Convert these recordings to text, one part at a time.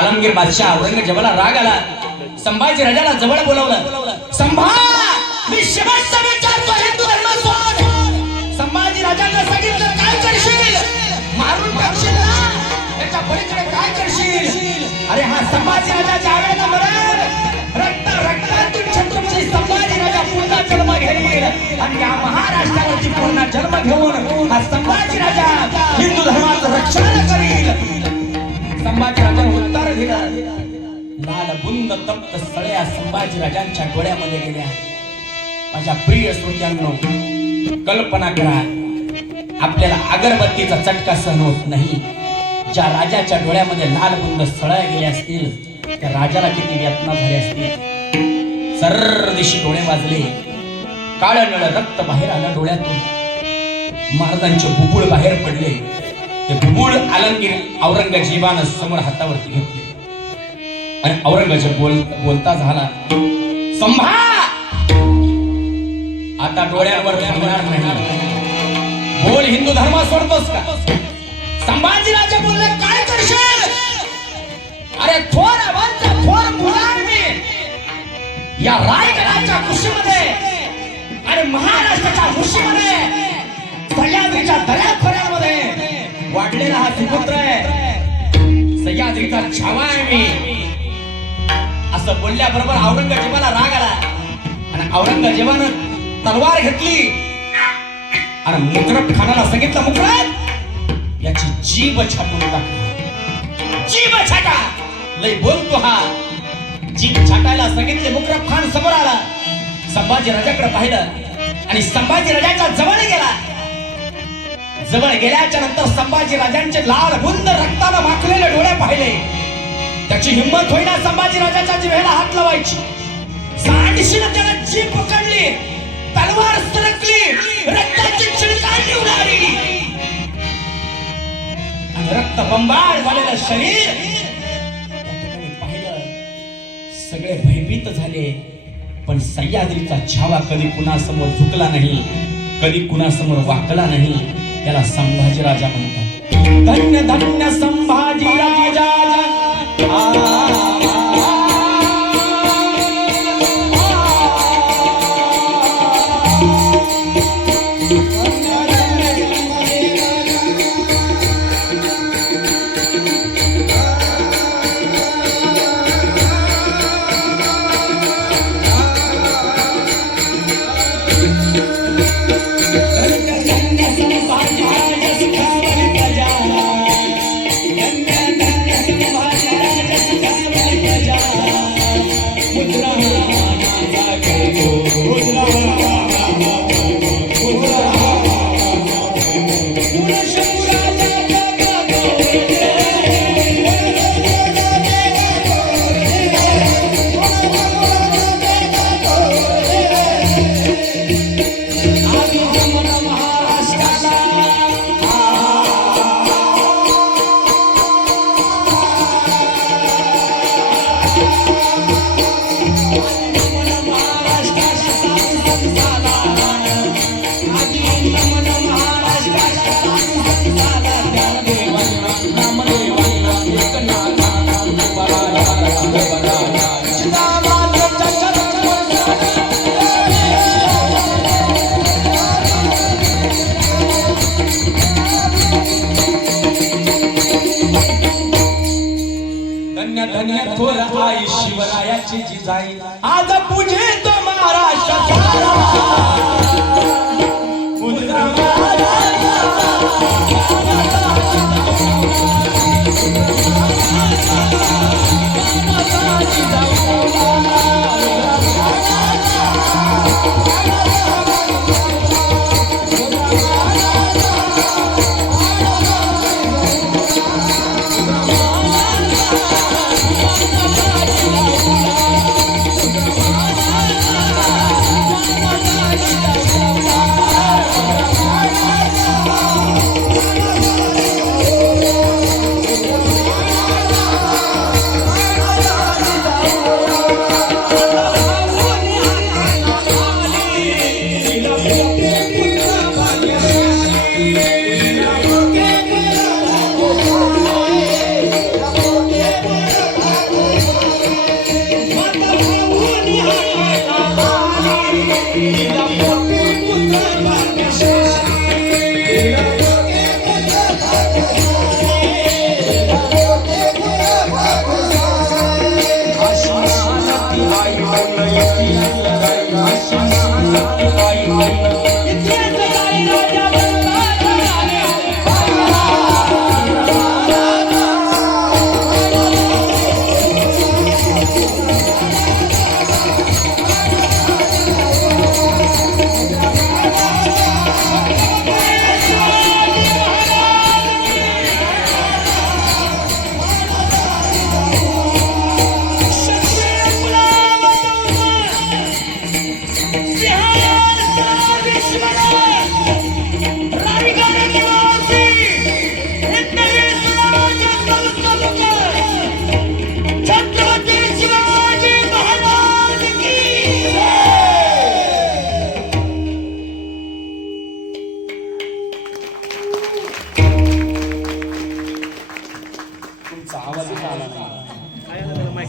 आलमगीर बादशाह औरंगजेबाला राग आला. संभाजी राजाला जवळ बोलावलं. मी शेवटचा विचारतो, हिंदू धर्म सोड. संभाजी राजांना सांगितलं, काय करशील? मारून टाकशील ना? त्याच्या पलीकडे काय करशील? अरे हा संभाजी राजा ज्यावेळेला मरेल, रक्तातून छत्रपती संभाजी राजा पुन्हा जन्म घेईल आणि या महाराष्ट्रावरती पुन्हा जन्म घेऊन हा संभाजी राजा हिंदू धर्माचं रक्षण करील. संभाजी राजाने उत्तर दिलं. लाल बुंद तप्त सळ्या संभाजी राजांच्या डोळ्यामध्ये गेल्या. माझ्या प्रिय श्रोत्यांनो, कल्पना करा, आपल्याला अगरबत्तीचा चटका सहन होत नाही. ज्या राजाच्या डोळ्यामध्ये लाल बुंद सळ्या गेल्या असतील, त्या राजाला किती यातना झाल्या असतील. सर्र दिशी डोळे वाजले, काळं निळं रक्त बाहेर आलं डोळ्यातून. महाराजांचे बुबुळ बाहेर पडले. ते बुबुळ आलमगीर औरंगजेबानं समोर हातावरती घेतले आणि औरंगजेब बोलता झाला, संभा आता डोळ्यांवर थांबणार नाही. बोल, हिंदू धर्म सोडतोस का? संभाजी राजा बोलले, काय करशील? अरे थोर आवाजचा थोर मुलार मी या रायगडाच्या कुशीमध्ये आणि महाराष्ट्राच्या कुशीमध्ये सह्याद्रीच्या दऱ्याखोऱ्यामध्ये वाढलेला हा सुपुत्र आहे. सह्याद्रीचा छावा आहे मी. असं बोलल्याबरोबर औरंगजेबाला राग आला आणि औरंगजेबानं तलवार घेतली आणि मुकरब खानाला सांगितलं, मुकरब याची जीभ छाटून टाक. जीभ छाटा. लय बोलतो हा. जीभ छाटायला सांगितले. मुकरब खान समोर आला. संभाजी राजाकडे पाहिलं आणि संभाजी राजाच्या जवळ गेला. जवळ गेल्याच्या नंतर संभाजी राजांचे लाल बुंद रक्तानं माखलेले डोळे पाहिले. त्याची हिंमत होईना संभाजी राजाच्या जिभेला हात लावायची. सांडशीनं त्याला जीभ पकडली. तलवार सरकली. रक्ताची चिळकांडी उडाली आणि रक्त बंबाळ झालेलं शरीर पाहिलं. सगळे भयभीत झाले. पण सह्याद्रीचा छावा कधी कुणासमोर झुकला नाही, कधी कुणासमोर वाकला नाही. त्याला संभाजी राजा म्हणतात. धन्य धन्य संभाजी राजा. आई शिवरायाची जिजाई आज पूजे तो महाराष्ट्र.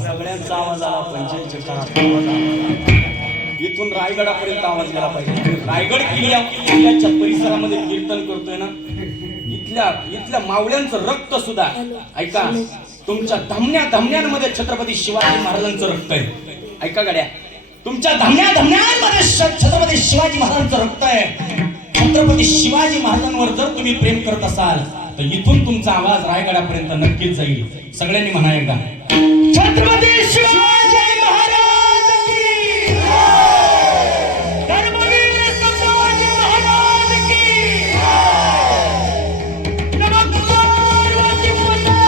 सगळ्यांचा आवाज आला पाहिजे. इथून रायगडापर्यंत आवाज गेला पाहिजे. रायगड किल्ल्याच्या परिसरामध्ये कीर्तन करतोय ना, इथल्या मावळ्यांचं रक्त सुद्धा ऐका, तुमच्या धमन्यांमध्ये छत्रपती शिवाजी महाराजांचं रक्त आहे. ऐका गाड्या, तुमच्या धमन्यांमध्ये छत्रपती शिवाजी महाराजांचं रक्त आहे. छत्रपती शिवाजी महाराजांवर जर तुम्ही प्रेम करत असाल तर इथून तुमचा आवाज रायगडापर्यंत नक्कीच जाईल. सगळ्यांनी म्हणा एकदा, छत्रपती शिवाजी महाराज की जय, धर्मवीर संभाजी महाराज की जय, नमस्कार वाजी पुणे.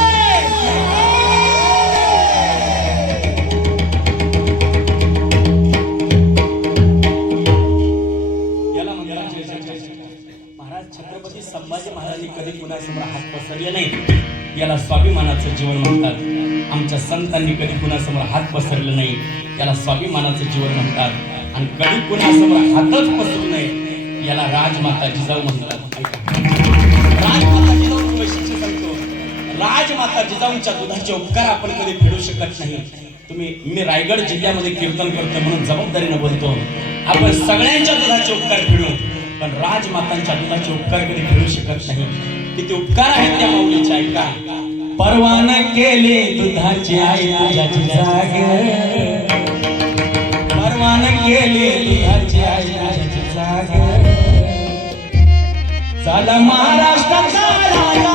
याला महाराज छत्रपती संभाजी महाराजांनी कधी कुणासमोर हात पसरले नाही. याला स्वाभिमानाचं जीवन म्हणतात. आमच्या संतांनी कधी कुणासमोर हात पसरले नाही, याला स्वाभिमानाचं जीवन म्हणतात. आणि कधी कुणासमोर हातच पसरू नये, याला राजमाता जिजाऊ म्हणतात. राजमाता जिजाऊचं वैशिष्ट्य सांगतो. राजमाता जिजाऊंच्या दुधाचे उपकार आपण कधी फेडू शकत नाही. मी रायगड जिल्ह्यामध्ये कीर्तन करतो म्हणून जबाबदारीने बोलतो. आपण सगळ्यांच्या दुधाचे उपकार फेडू, पण राजमातांच्या दुधाचे उपकार कधी फेडू शकत नाही. किती उपकार आहेत त्या माऊलीच्या. ऐका, परवान केले दुधाची आई तुझ्याची जागे, परवान केले दुधाची आई तुझ्याची जागे, झाला महाराष्ट्राचा राजा.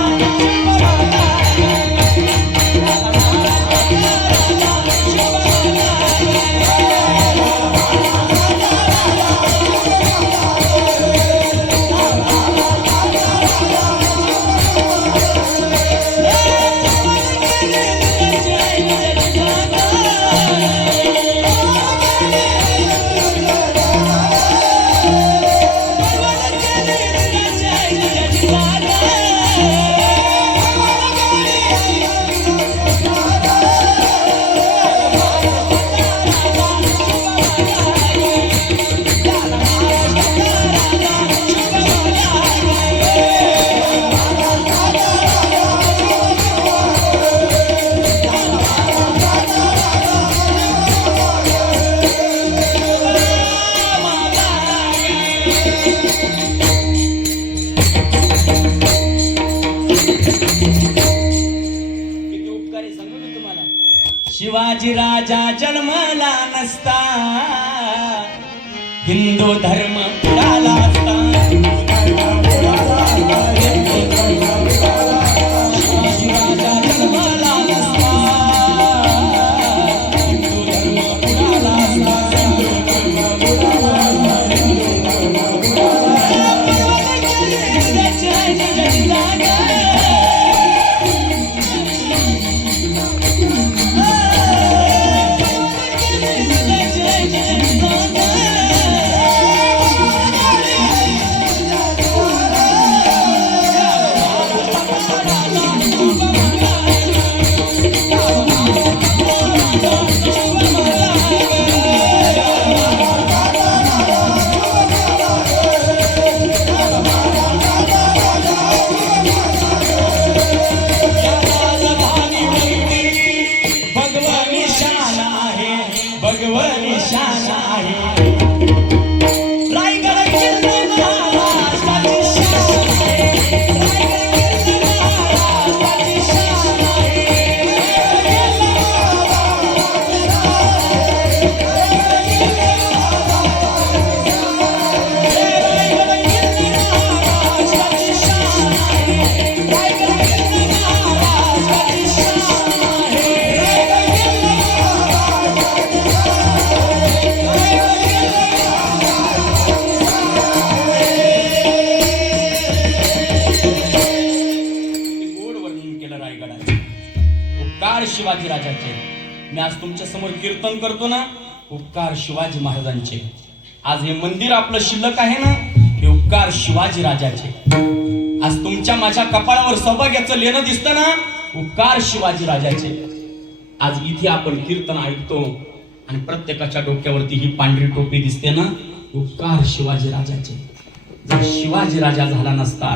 शिवाजी राजा जन्मला नसता, हिंदू धर्म उडाला असता. शिवाजी राजा जन्मला नसता, हिंदू धर्म उडाला असता. उपकार शिवाजी राजाचे. मी आज तुमच्या समोर कीर्तन करतो ना, उपकार शिवाजी महाराजांचे. आज हे मंदिर आपलं शिल्लक आहे ना, हे उपकार शिवाजी राजाचे. आज तुमच्या माझ्या कपाळावर सौभाग्याचं लेणं दिसतं ना, उपकार शिवाजी राजाचे. आज इथे आपण कीर्तन ऐकतो आणि प्रत्येकाच्या डोक्यावरती ही पांढरी टोपी दिसते ना, उपकार शिवाजी राजाचे. जर शिवाजी राजा झाला नसता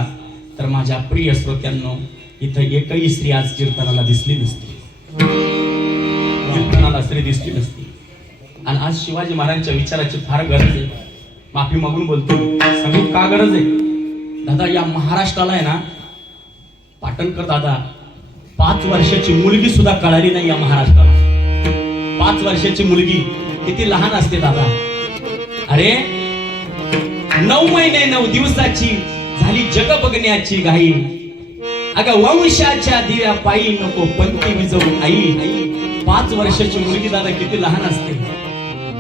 तर माझ्या प्रिय श्रोत्यांनो, इथं एकही स्त्री आज कीर्तनाला दिसली नसती, कीर्तनाला स्त्री दिसली नसती. आणि आज शिवाजी महाराजांच्या विचाराची फार गरज आहे. माफी मागून बोलतो, सांगू का गरज आहे दादा? या महाराष्ट्राला आहे ना, पाटणकर दादा, 5 वर्षाची मुलगी सुद्धा कळाली नाही या महाराष्ट्राला. 5 वर्षाची मुलगी किती लहान असते दादा. अरे 9 महिने 9 दिवसाची झाली जग बघण्याची घाई. अगं वंशाच्या दिव्या पायी नको पंथी विजवू आई. 5 वर्षाची मुलगी दादा किती लहान असते.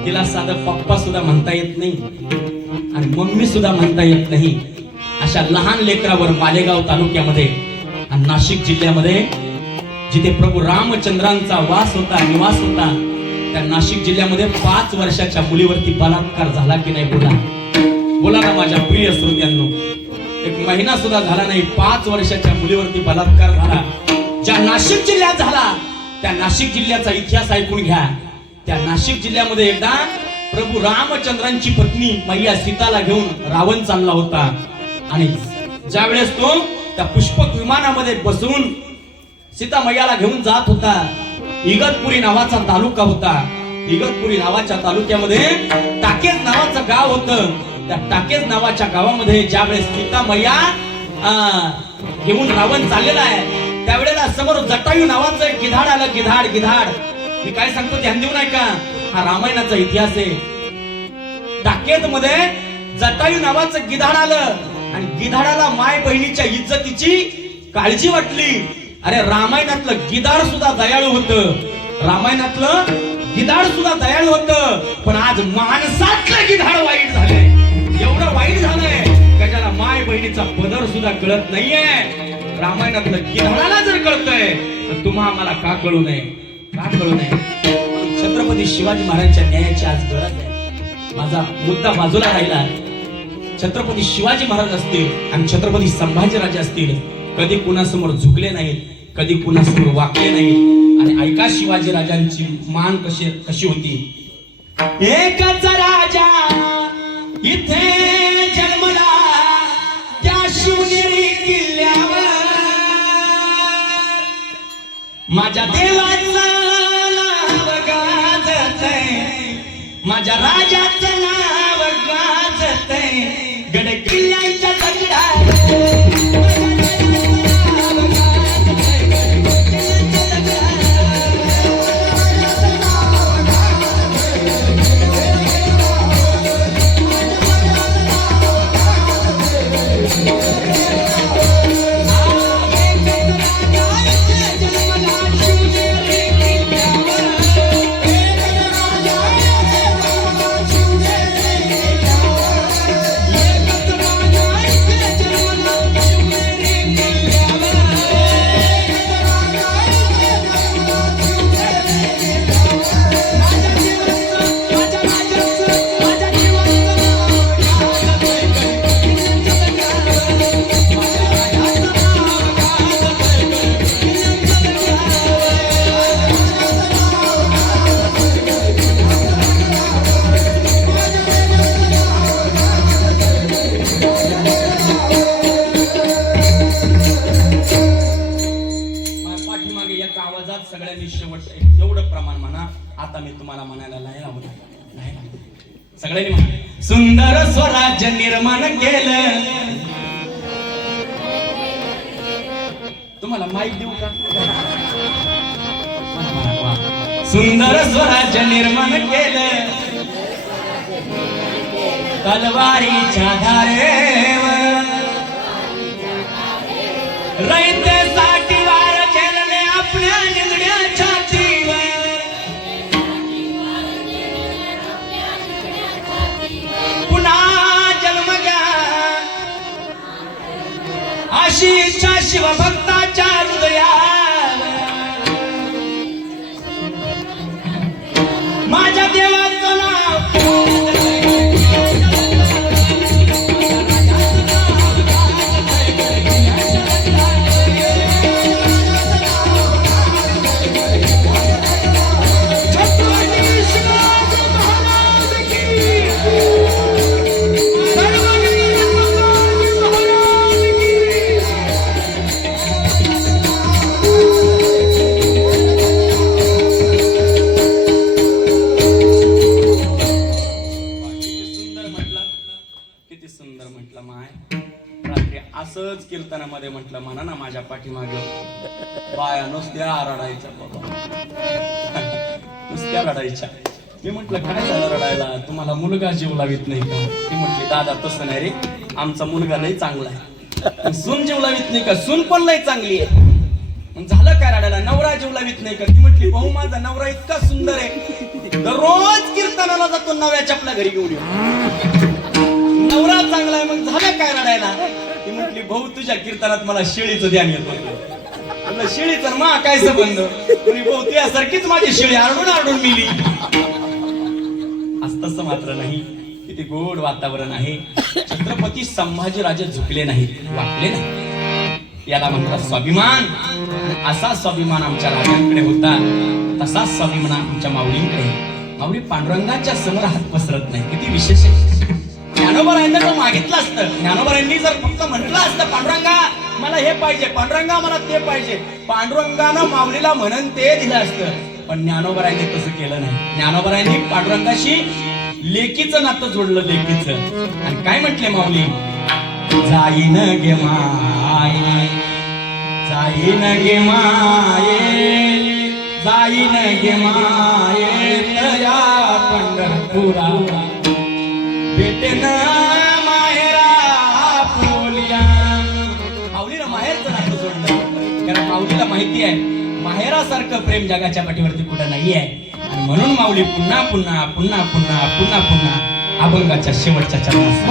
तिला साधं पप्पा सुद्धा म्हणता येत नाही आणि मम्मी सुद्धा म्हणता येत नाही. अशा लहान लेकरावर मालेगाव तालुक्यामध्ये आणि नाशिक जिल्ह्यामध्ये जिथे प्रभू रामचंद्रांचा वास होता, निवास होता, त्या नाशिक जिल्ह्यामध्ये 5 वर्षाच्या मुलीवरती बलात्कार झाला की नाही? बोला ना माझ्या प्रिय श्रोत्यांनो. 1 महिना सुद्धा झाला नाही, 5 वर्षाच्या मुलीवरती बलात्कार झाला. ज्या नाशिक जिल्ह्यात झाला त्या नाशिक जिल्ह्याचा इतिहास ऐकून घ्या. त्या नाशिक जिल्ह्यामध्ये एकदा प्रभू रामचंद्रांची पत्नी मैया सीताला घेऊन रावण चालला होता आणि ज्या वेळेस तो त्या पुष्पक विमानामध्ये बसून सीता मैयाला घेऊन जात होता, इगतपुरी नावाचा तालुका होता. इगतपुरी नावाच्या तालुक्यामध्ये टाकेज नावाचं गाव होतं. त्या टाकेज नावाच्या गावामध्ये ज्या वेळेस सीता मैया घेऊन रावण चाललेला आहे, त्यावेळेला समोर जटायू नावाचं एक गिधाड आलं. गिधाड मी काय सांगतो ध्यान देऊ नये का? हा रामायणाचा इतिहास आहे. टाकेद मध्ये जटायू नावाचं गिधाड आलं आणि गिधाडाला माय बहिणीच्या इज्जतीची काळजी वाटली. अरे रामायणातलं गिधाड सुद्धा दयाळू होतं. रामायणातलं गिधाड सुद्धा दयाळू होतं, पण आज माणसातलं गिधाड वाईट झालंय. एवढं वाईट झालंय का ज्याला माय बहिणीचा पदर सुद्धा कळत नाहीये. रामायणातलं गिधाडाला जर कळतंय तर तुम्हा आम्हाला का कळू नये? का कळू नये? छत्रपती शिवाजी महाराजांच्या न्यायाची आज गरज आहे. माझा मुद्दा बाजूला राहिला. छत्रपती शिवाजी महाराज असतील आणि छत्रपती संभाजीराजे असतील, कधी कुणासमोर झुकले नाहीत, कधी कुणासमोर वाकले नाहीत. आणि ऐका शिवाजी राजांची मान कशी होती. एकच राजा इथे जन्मला त्या शिवनेरी किल्ल्यावर, माझ्या देवाचं नाव गाजतंय, माझ्या राजाचं नाव गाजतंय, गड किल्ल्यांच्या दगडात सगळ्यांनी शेवट एवढं प्रमाण म्हणा. आता मी तुम्हाला म्हणायला नाही सगळ्यांनी म्हणा. सुंदर स्वराज्य निर्माण केलं. तुम्हाला माईक देऊ का? सुंदर स्वराज्य निर्माण केलं, तलवारीच्या धारेवर रयतेसाठी वार झेलले आपल्या निगड्या छातीवर. पुन्हा जन्म घ्या अशी इच्छा शिवभक्ताच्या हृदयात. म्हटलं म्हणा ना माझ्या पाठीमाग बाया नुसत्या रडायच्या बाबा नुसत्या रडायच्या. मी म्हटलं काय झालं रडायला, तुम्हाला मुलगा जीव लावित नाही का? ती म्हटली दादा तसं नाही रे, आमचा मुलगा लय चांगला आहे. सून जीव लावित नाही का? सून पण लय चांगली आहे. मग झालं काय रडायला? नवरा जीव लावित नाही का? ती म्हटली भाऊ माझा नवरा इतका सुंदर आहे, दररोज कीर्तनाला जातो नव्या चपला घरी घेऊन येऊ. नवरा चांगला आहे, मग झालं काय रडायला? ती म्हटली भाऊ तुझ्या कीर्तनात मला शेळीचं ध्यान येतं. शेळीचं मा काय संबंध? भाऊ तुझ्यासारखीच माझी शेळी आरडून आरडून मिली. तसं मात्र नाही. किती गोड वातावरण आहे. छत्रपती संभाजीराजे झुकले नाहीत, वाकले नाही. याला म्हणतात स्वाभिमान. असा स्वाभिमान आमच्या राजांकडे होता, तसाच स्वाभिमान आमच्या माऊलींकडे. माऊली पांडुरंगाच्या समोर हात पसरत नाही. किती विशेष आहे. ज्ञानोबारायांनी जर मागितलं असतं, ज्ञानोबारायांनी जर फक्त म्हटलं असतं पांडुरंगा मला हे पाहिजे, पांडुरंगा मला ते पाहिजे, पांडुरंगानं माऊलीला म्हणून ते दिलं असतं. पण ज्ञानोबारायांनी तसं केलं नाही. ज्ञानोबारायांनी पांडुरंगाशी लेकीचं नातं जोडलं, लेकीचं. आणि काय म्हटले माऊली? जाईन गे माये, जाईन गे माये, जाईन गे माये तया पंढरपुरा भेटेन माहेरा पोलिया. माऊलीला माहेरचं नातं जोडलं, कारण माऊलीला माहिती आहे माहेरासारखं प्रेम जगाच्या पाठीवरती कुठं नाहीये. आणि म्हणून माऊली पुन्हा पुन्हा पुन्हा पुन्हा पुन्हा पुन्हा अभंगाच्या शेवटच्या चरणात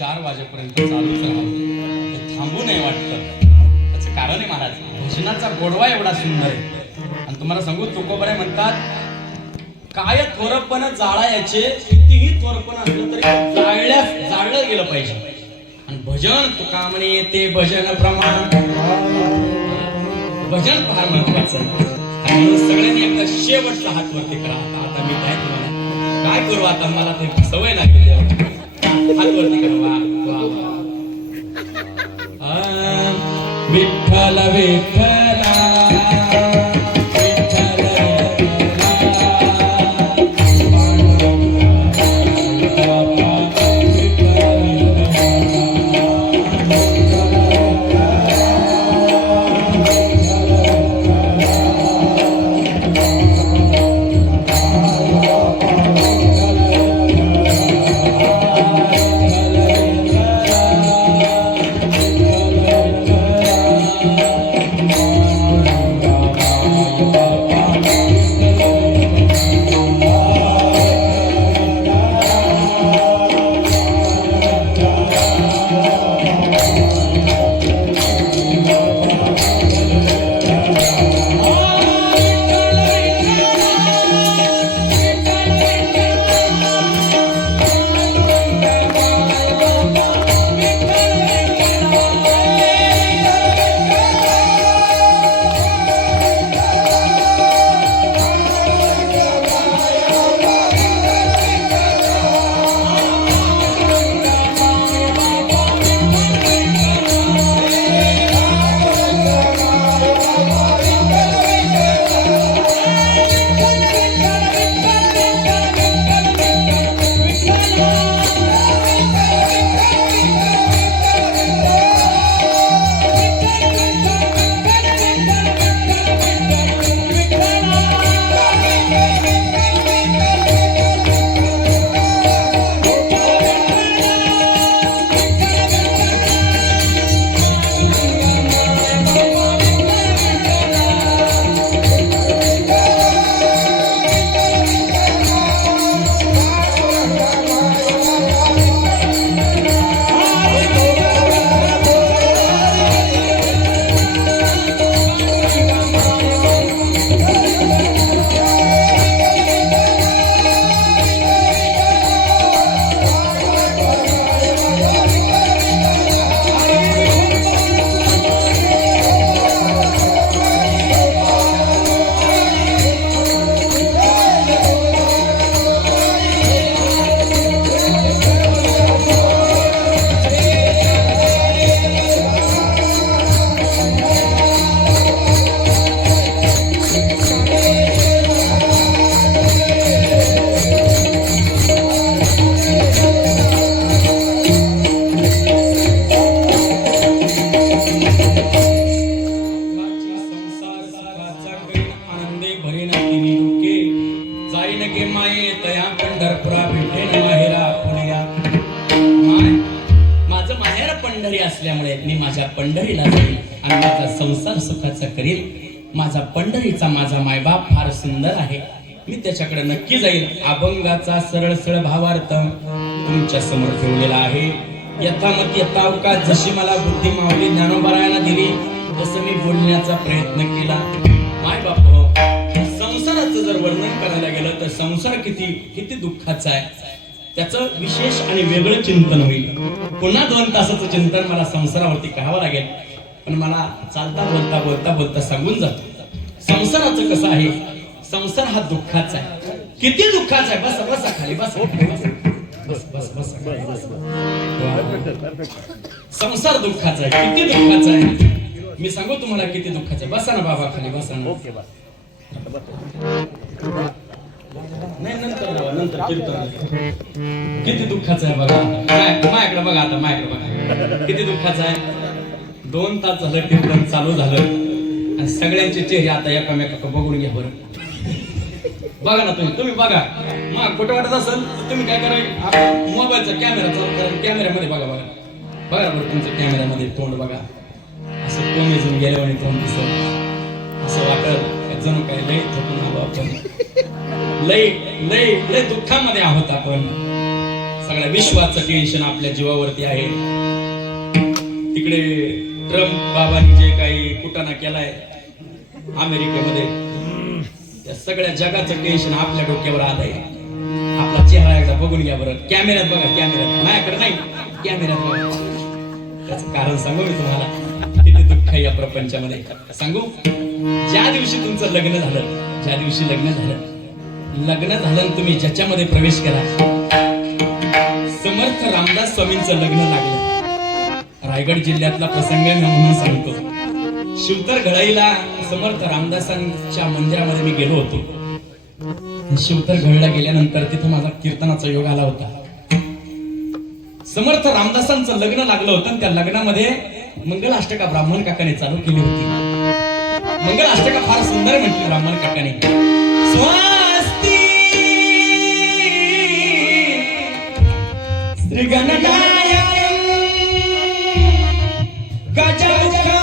4 वाजेपर्यंत चालूच राहावं, ते थांबू नये वाटतं. त्याचं कारण आहे महाराज, भजनाचा गोडवा एवढा सुंदर आहे. आणि तुम्हाला सांगू, तुकोबरे म्हणतात, काय थोरपण जाळायचे, कितीही थोरपण असलं तरी जाळलं गेलं पाहिजे. आणि भजन तुका म्हणे ते भजन प्रमाण, भजन फार महत्वाचं. आणि म्हणून सगळ्यांनी एकदा शेवटचा हात वरती करा. आता मी काय तुम्हाला काय करू, आता मला ते सवय लागली. हात वरती करा. वा वा. विठ्ठल विठ्ठला असल्यामुळे मी माझ्या पंढरीला जाईल आणि माझा संसार सुखाचा करील. माझा पंढरीचा माझा मायबाप फार सुंदर आहे, मी त्याच्याकडे नक्की जाईल. अभंगाचा सरळ सरळ भावार्थ तुमच्या समोर ठेवलेला आहे. यथामत यथावका जशी मला बुद्धी मावली ज्ञानोबरायांना दिली तसं मी बोलण्याचा प्रयत्न केला. माय बाप, संसाराचं जर वर्णन करायला गेलं तर संसार किती किती दुःखाचा आहे, त्याचं विशेष आणि वेगळं चिंतन होईल. पुन्हा 2 तासाचं चिंतन मला संसारावरती करावं लागेल, पण मला चालता बोलता बोलता बोलता सांगून जातो संसाराचं कसं आहे. संसार हा दुःखाचा आहे, किती दुःखाचा आहे. बस बस खाली बस बस बस बस. संसार दुःखाचा आहे, किती दुःखाचा आहे. मी सांगू तुम्हाला किती दुःखाचा आहे. बसा ना बाबा खाली, बसा ना. नाही नंतर कीर्तन. किती दुःखाचं आहे बघा. माझ्याकडे बघा, आता माझ्याकडे बघा किती दुःखाचं आहे. 2 तास झालं कीर्तन चालू झालं आणि सगळ्यांचे चेहरे आता एकामेकाकडे बघून घ्या बरं. बघा ना तुम्ही बघा. मग खोटं वाटत असेल तर तुम्ही काय करा, मोबाईलचा कॅमेरा चालू करा, कॅमेऱ्यामध्ये बघा बघा बरं तुमच्या कॅमेऱ्यामध्ये तोंड बघा. असं कोण येऊन गेल्यावर तोंड दिसत असं वाटत जणू काय लय थकून आलो आपण, लय लय लय दुःखामध्ये आहोत आपण. सगळ्या विश्वाचं टेन्शन आपल्या जीवावरती आहे. तिकडे ट्रम्प बाबांनी जे काही कुटाणा केलाय अमेरिकेमध्ये, त्या सगळ्या जगाचं टेन्शन आपल्या डोक्यावर आलंय. आपला चेहरा एकदा बघून घ्या बरं, कॅमेऱ्यात बघा, कॅमेऱ्यात, माझ्याकडे नाही, कॅमेऱ्यात बघा. त्याचं कारण सांगू मी तुम्हाला, किती दुःख आहे या प्रपंचामध्ये. सांगू, ज्या दिवशी तुमचं लग्न झालं, ज्या दिवशी लग्न झालं आणि तुम्ही ज्याच्यामध्ये प्रवेश केला, समर्थ रामदास स्वामींचं लग्न लागलं. रायगड जिल्ह्यातला प्रसंग मी म्हणून सांगतो. शिवतर घळईला समर्थ रामदासांच्या मंदिरामध्ये मी गेलो होतो. शिवतर घळीला गेल्यानंतर तिथं माझा कीर्तनाचा योग आला होता. समर्थ रामदासांचं लग्न लागलं होतं. त्या लग्नामध्ये मंगल अष्टका ब्राह्मण काकाने चालू केली होती. मंगल अष्टका फार सुंदर म्हटली ब्राह्मण काकाने. स्वस्ती श्री गणनायकं गजमुखं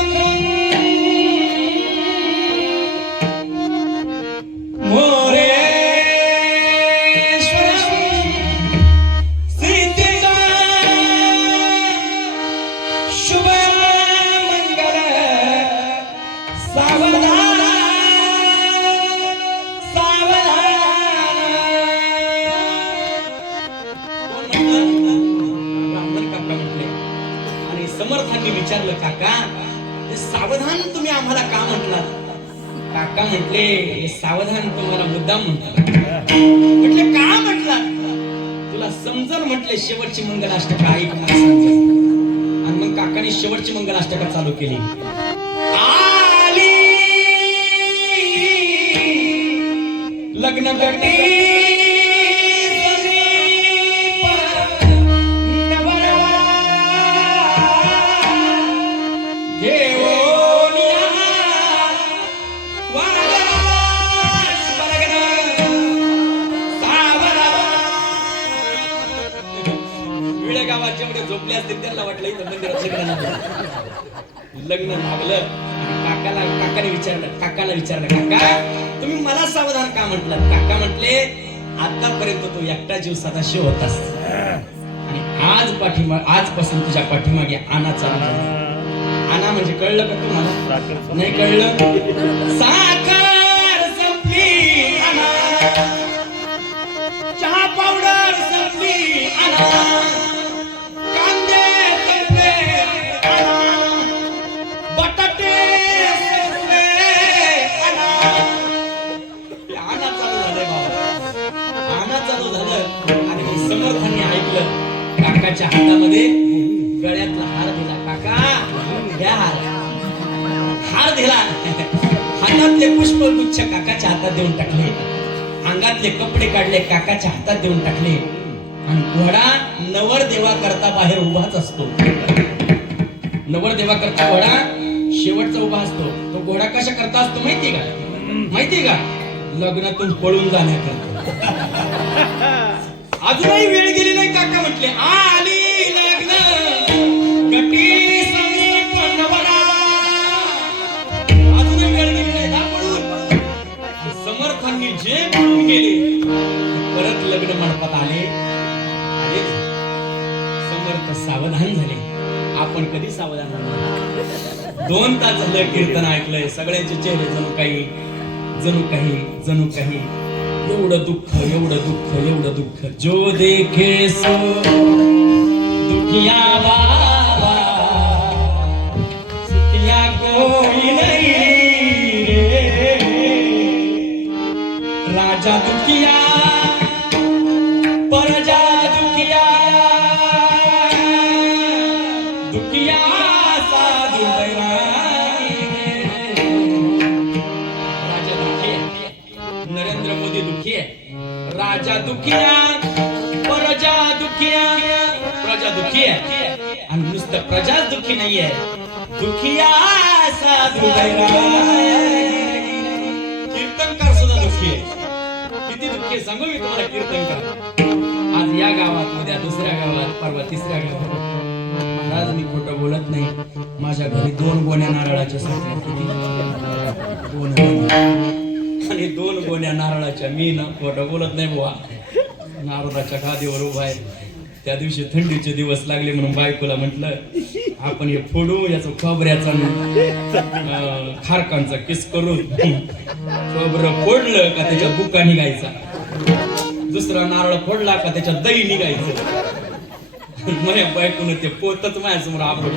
समर्थांनी विचारलं, काका हे सावधान तुम्ही आम्हाला का म्हटलात? काका म्हटले, सावधान तुम्हाला मुद्दाम म्हटलं. म्हटले का म्हटला? तुला समजल म्हटले, शेवटची मंगलाष्टका ऐक मला समजल. आणि मग काकाने शेवटची मंगलाष्टका चालू केली. आली लग्न गटी झोपले असतील त्यांना वाटलं इथं मंदिरात लग्न लागलं. काकाने विचारलं, काका तुम्ही मला सावधान का म्हटलं? काका म्हटले, आतापर्यंत तू एकटा जीव सदाशिव होतास आणि आजपासून तुझ्या पाठीमागे आना चालू झाला. आना म्हणजे कळलं का तुम्हाला? नाही कळलं? साखर संपली आना, चहा पावडर संपली आना, काकाच्या हातामध्ये गळ्यातला हार दिला. काका घ्या हार दिला. हातातले पुष्पगुच्छ काकाच्या हातात देऊन टाकले. अंगातले कपडे काढले, काकाच्या हातात देऊन टाकले. आणि घोडा नवरदेवा करता बाहेर उभाच असतो. नवरदेवा करता घोडा शेवटचा उभा असतो. तो घोडा कशा करता असतो माहितीये का? लग्नातून पळून जाण्याकरता. अजूनही वेळ गेली नाही. काका म्हटले, आली लग्न गटी समीप नवरा. अजूनही वेळ गेली नाही, दापडून. समर्थांनी जे म्हणून गेले परत लग्न मंडपात आले. समर्थ सावधान झाले. आपण कधी सावधान झालो? 2 तास झालं कीर्तन ऐकलंय. सगळ्यांचे चेहरे जणू काही एवढं दुःख. जो देखे सो दुखिया बाबा, सुखिया कोई नहीं रे. राजा दुखिया प्रजा दुखिया, दुखिया साधु राजा दुखी आहे, नरेंद्र मोदी दुखी आहे. राजा दुखिया प्रजा दुखी आहे. आणि नुसतं प्रजा दुखी नाहीये, दुखिया साधू कीर्तनकार सुद्धा दुखी आहे. किती दुखी आहे सांगू मी तुम्हाला. कीर्तनकार आज या गावात, उद्या दुसऱ्या गावात, परवा तिसऱ्या गावात. महाराज मी खोटं बोलत नाही. माझ्या घरी 2 गोण्या नारळाच्या साठ्या, 2 गोण्या आणि 2 गोण्या नारळाच्या. मी ना खोटं बोलत नाही बुवा. नारदाच्या गादीवर उभा आहे. त्या दिवशी थंडीचे दिवस लागले म्हणून बायकोला म्हटलं आपण हे फोडू याचं खोबऱ्याचा खारकांचा किस करून खोबरं फोडलं का त्याच्या बुका निघायचा, दुसरा नारळ फोडला का त्याच्यात दही निघायचं. माझ्या बायकोनं ते पोतच माझ्यासमोर आपलं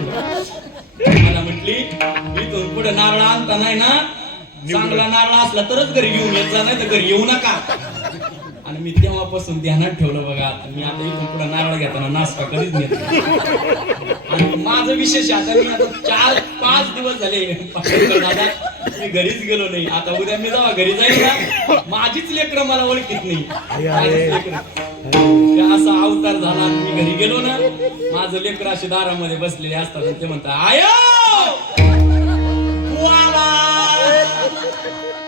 मला म्हटली इथून पुढे नारळ आणता नाही ना, चांगला नारळ असला तरच घरी घेऊन येत जा, नाही तर घरी येऊ नका. आणि मी तेव्हापासून ध्यानात ठेवलं बघा, मी आता इथून पुढे नारळ घेताना नाश्ता कधीच नेत नाही. आणि माझं विशेष आता मी आता 4-5 दिवस झाले दादा मी घरीच गेलो नाही. आता उद्या मी जेव्हा घरी जाईल ना, माझीच लेकरं मला ओळखीत नाही. असा अवतार झाला, मी घरी गेलो ना, माझं लेकर असे दारामध्ये बसलेले असतात आणि ते म्हणतात आयो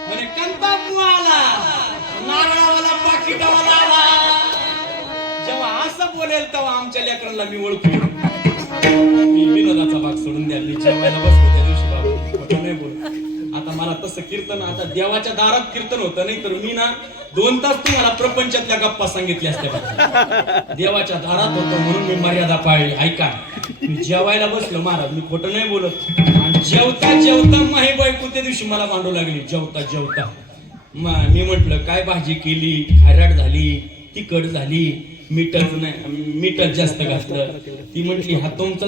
म्हणे कंता बुवाला नारळावाला पाकिटावाला आला. जेव्हा असं बोलेल तेव्हा आमच्या लेकरांना मी ओळखू. मी विनोदाचा भाग सोडून द्या, मी जेवायला बसलो त्या दिवशी बाबा खोटं नाही बोल. आता मला तसं कीर्तन, आता देवाच्या दारात कीर्तन होतं, नाही तर मी ना 2 तास तुम्हाला प्रपंचातल्या गप्पा सांगितल्या असत्या. देवाच्या दारात होतो म्हणून मी मर्यादा पाळली. ऐका, मी जेवायला बसलो महाराज, मी खोटं नाही बोलत. आणि जेवता जेवता माही बायको त्या दिवशी मला भांडू लागली. जेवता जेवता मी म्हटलं काय भाजी केली, खारट झाली, तिखट झाली, मीठच जास्त घातलं. ती म्हटली हा तुमचा